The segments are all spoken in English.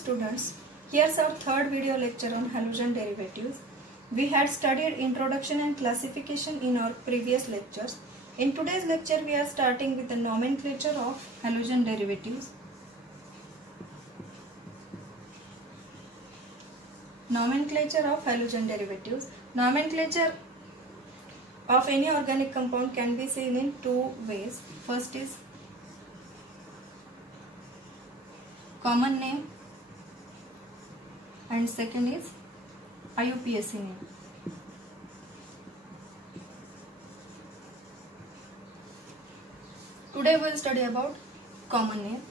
students, here's our third video lecture on halogen derivatives. We had studied introduction and classification in our previous lectures. In today's lecture we are starting with the nomenclature of halogen derivatives. Nomenclature of halogen derivatives. Nomenclature of any organic compound can be seen in two ways. First is common name and second is IUPAC name. Today we will study about common name.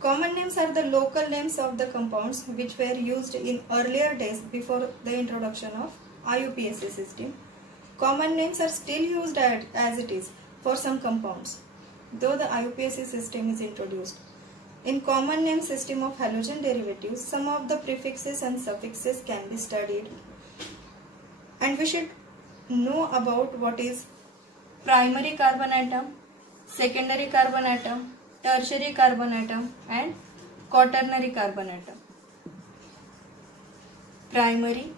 Common names are the local names of the compounds which were used in earlier days before the introduction of IUPAC system. Common names are still used as it is for some compounds, though the IUPAC system is introduced. In common name system of halogen derivatives, some of the prefixes and suffixes can be studied. And we should know about what is primary carbon atom, secondary carbon atom, tertiary carbon atom and quaternary carbon atom. Primary,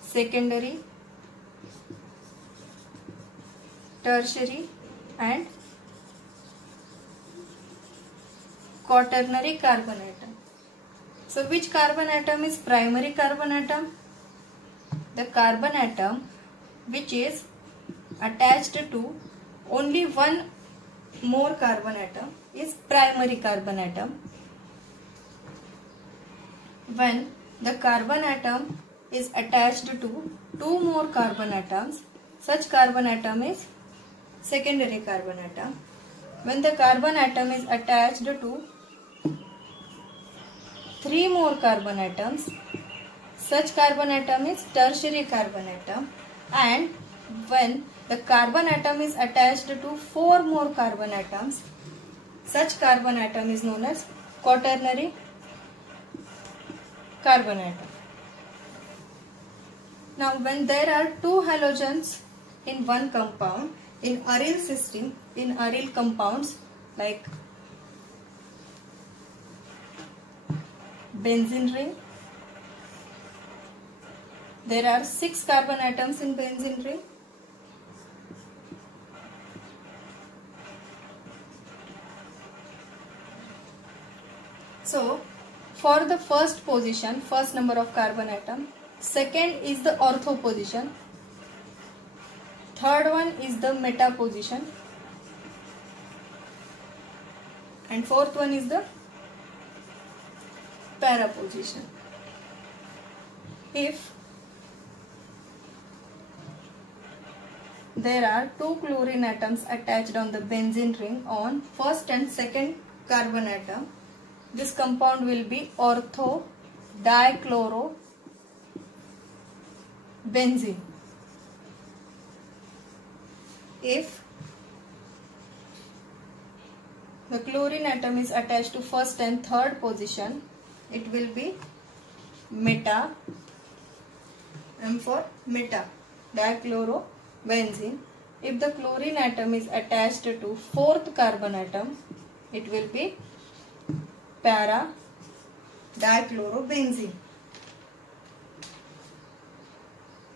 secondary, tertiary and quaternary carbon atom. So which carbon atom is primary carbon atom? The carbon atom which is attached to only one more carbon atom is primary carbon atom. When the carbon atom is attached to two more carbon atoms, such carbon atom is secondary carbon atom. When the carbon atom is attached to three more carbon atoms, such carbon atom is tertiary carbon atom. And when the carbon atom is attached to four more carbon atoms, such carbon atom is known as quaternary carbon atom. Now when there are two halogens in one compound, in aryl system, in aryl compounds like benzene ring, there are 6 carbon atoms in benzene ring. So for the first position, first number of carbon atom, second is the ortho position, third one is the meta position and fourth one is the para position. If there are two chlorine atoms attached on the benzene ring on first and second carbon atom, this compound will be ortho dichloro benzene. If the chlorine atom is attached to first and third position, it will be meta, M for meta, dichloro benzene. If the chlorine atom is attached to fourth carbon atom, it will be para dichlorobenzene.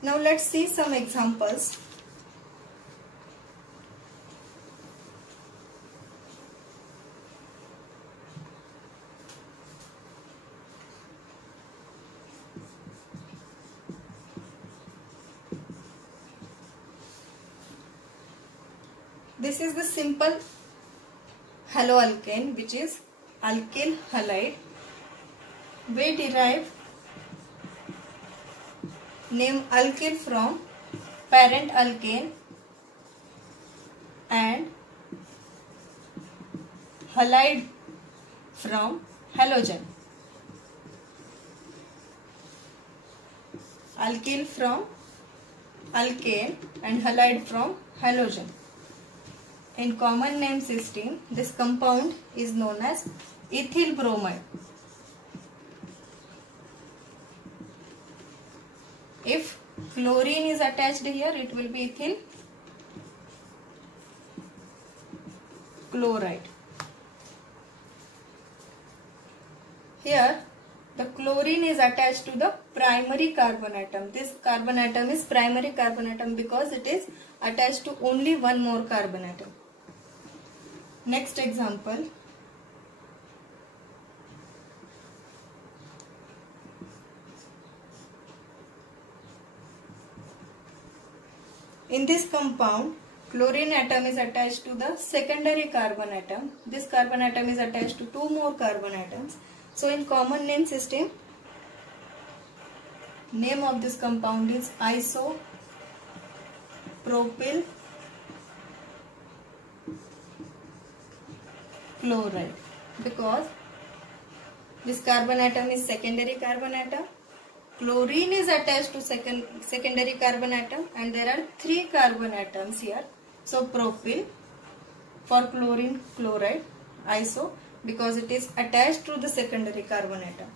Now let's see some examples. This is the simple haloalkane which is alkyl halide. We derive name alkyl from parent alkane and halide from halogen. Alkyl from alkane and halide from halogen. In common name system, this compound is known as ethyl bromide. If chlorine is attached here, it will be ethyl chloride. Here the chlorine is attached to the primary carbon atom. This carbon atom is primary carbon atom because it is attached to only one more carbon atom. Next example. In this compound, chlorine atom is attached to the secondary carbon atom. This carbon atom is attached to two more carbon atoms. So in common name system, name of this compound is isopropyl chloride because this carbon atom is secondary carbon atom. Chlorine is attached to secondary carbon atom and there are three carbon atoms here. So propyl for chlorine chloride, iso because it is attached to the secondary carbon atom.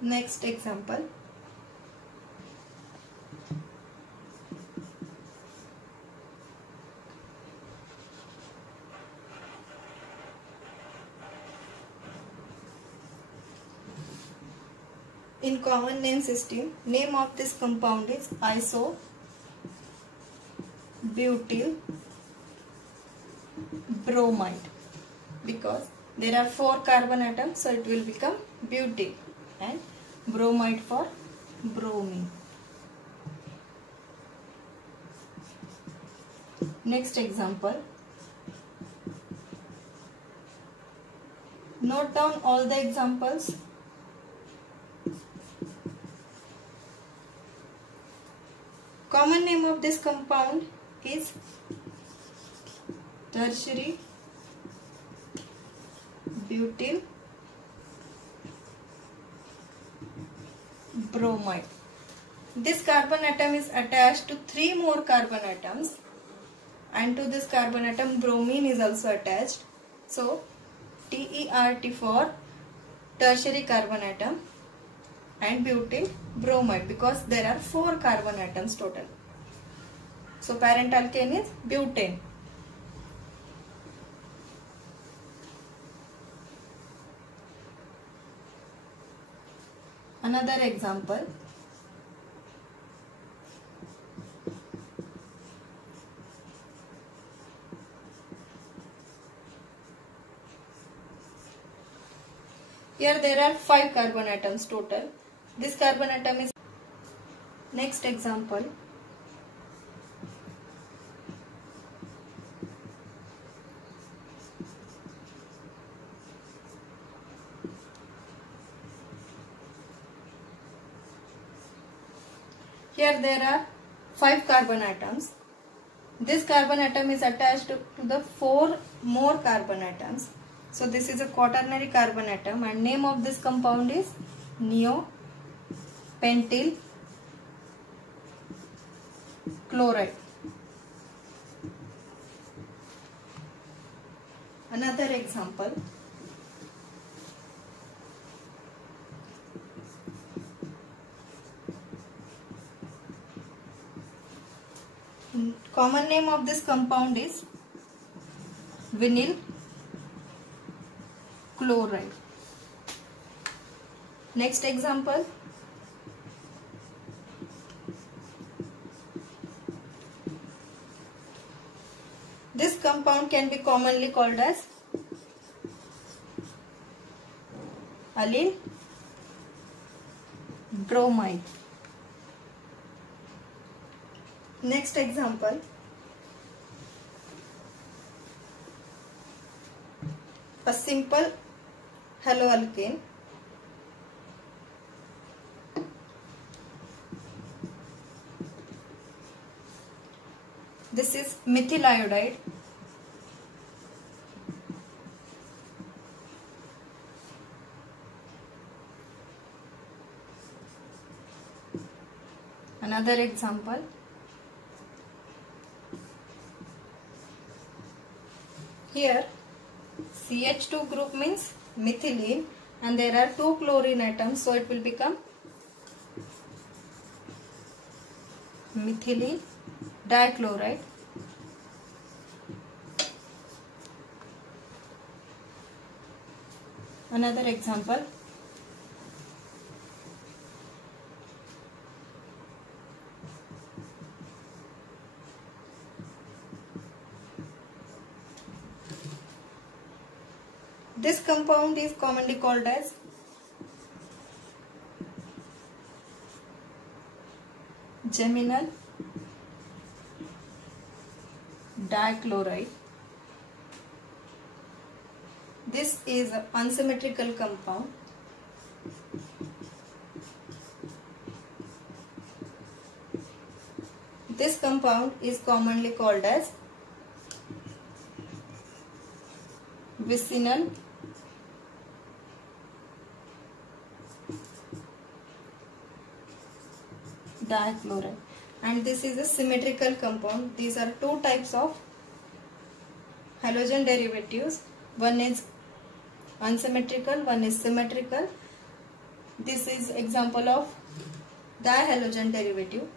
Next example. In common name system, name of this compound is isobutyl bromide because there are four carbon atoms, so it will become butyl and bromide for bromine. Next example. Note down all the examples. Common name of this compound is tertiary butyl bromide. This carbon atom is attached to three more carbon atoms and to this carbon atom bromine is also attached. So TERT for tertiary carbon atom and butyl bromide because there are four carbon atoms total. So parent alkane is butane. Another example. Here there are 5 carbon atoms total. This carbon atom is. Next example. Here there are 5 carbon atoms. This carbon atom is attached to the 4 more carbon atoms. So this is a quaternary carbon atom and name of this compound is neopentyl chloride. Another example. Common name of this compound is vinyl chloride. Next example. This compound can be commonly called as allyl bromide. Next example. A simple haloalkane. This is methyl iodide. Another example. Here CH2 group means methylene and there are 2 chlorine atoms, so it will become methylene dichloride. Another example, this compound is commonly called as geminal dichloride. This is an unsymmetrical compound. This compound is commonly called as vicinal dichloride, and this is a symmetrical compound. These are two types of halogen derivatives. One is unsymmetrical, one is symmetrical. This is example of dihalogen derivative.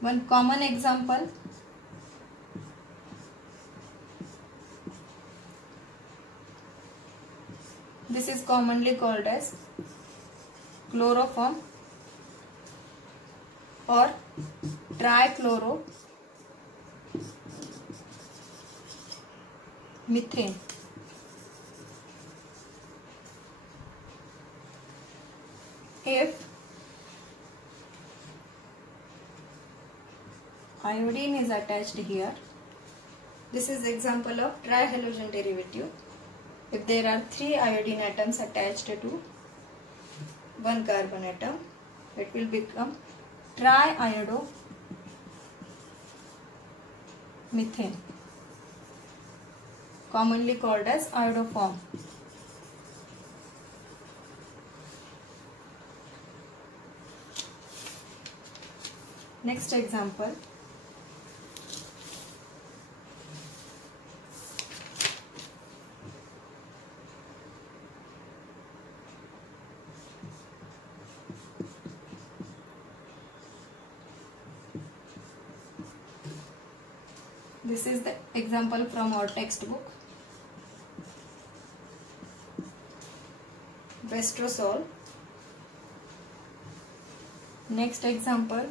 One common example, this is commonly called as chloroform or trichloromethane. If iodine is attached here, this is example of trihalogen derivative. If there are 3 iodine atoms attached to one carbon atom, it will become triiodomethane, commonly called as iodoform. Next example, this is the example from our textbook. Vestrosol. Next example,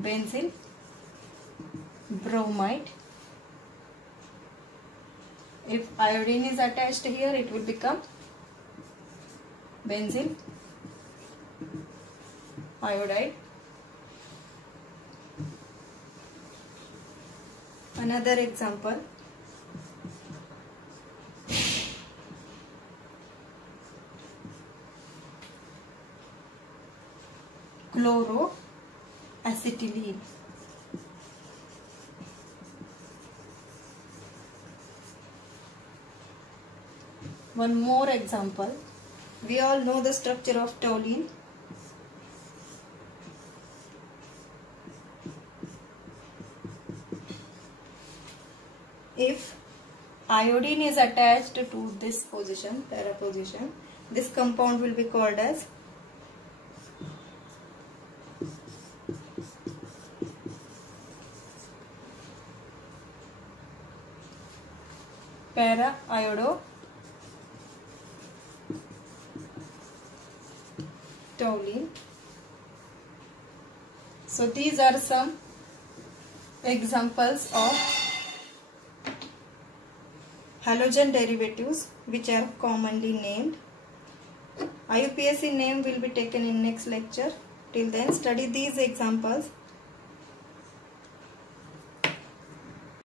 benzyl bromide. If iodine is attached here, it will become benzyl iodide. Another example, chloroacetylene. One more example, we all know the structure of toluene. If iodine is attached to this position, para position, this compound will be called as para-iodo-toluene. So these are some examples of halogen derivatives which are commonly named. IUPAC name will be taken in next lecture. Till then, study these examples